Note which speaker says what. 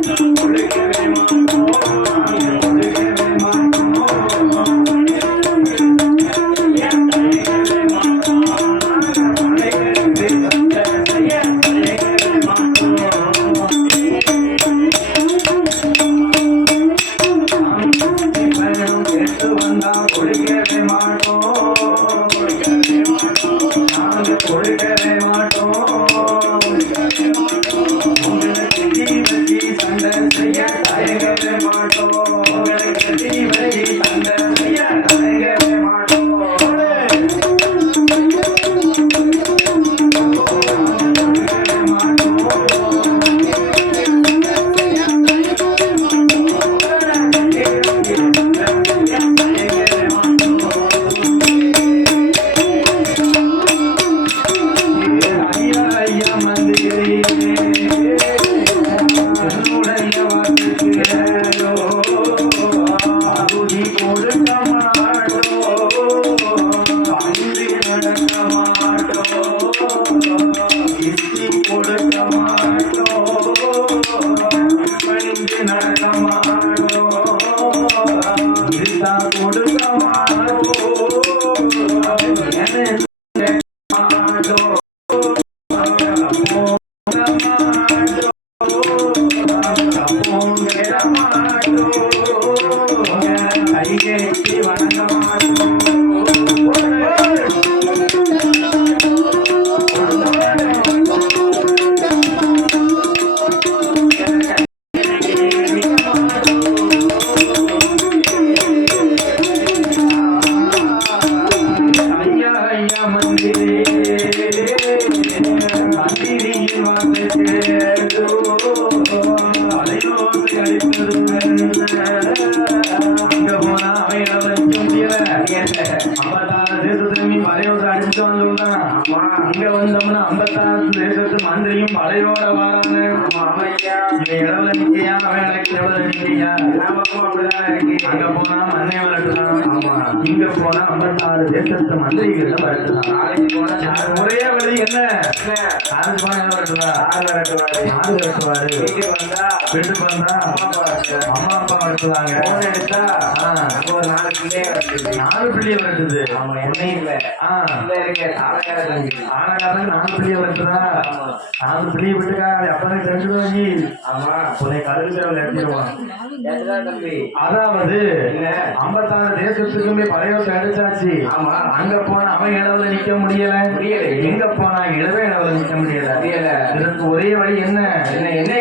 Speaker 1: Colegio Oh Música சொல்றான் அங்க வந்தோம்னா ஐம்பத்தாறு தேசத்து மந்திரியும் பழையோட வராங்க. இடவுல நிக்கையா எனக்கு இடவுல நிக்கையா அங்க போனா மண்ணை வரட்டுதான் இங்க போனா ஐம்பத்தாறு தேசத்து மந்திரிகள்ல வரட்டுதான் ஒரே வழி என்ன? ஆறு போனா என்ன வரட்டுதா ஆறு வரட்டுவாரு. வீட்டுக்கு வந்தா அம்மா அப்பா நாலு பிள்ளைய ஆனகாரங்க நாலு பிள்ளைய நாலு பிள்ளைய விட்டுக்கா அப்பதான் தெரிஞ்சுடுவாங்க உன்னை கருது தேவையில் எடுத்துருவான் அதாவது ஐம்பத்தாறு தேசத்துக்குமே பழைய அடிச்சாச்சு.
Speaker 2: ஆமா.
Speaker 1: அங்க போனா அவன் இடவுல நிக்க முடியல.
Speaker 2: முடியல.
Speaker 1: எங்க போனா இடவே இடவுல நிக்க முடியல.
Speaker 2: முடியல.
Speaker 1: இதற்கு ஒரே வழி என்ன?
Speaker 2: என்ன என்ன?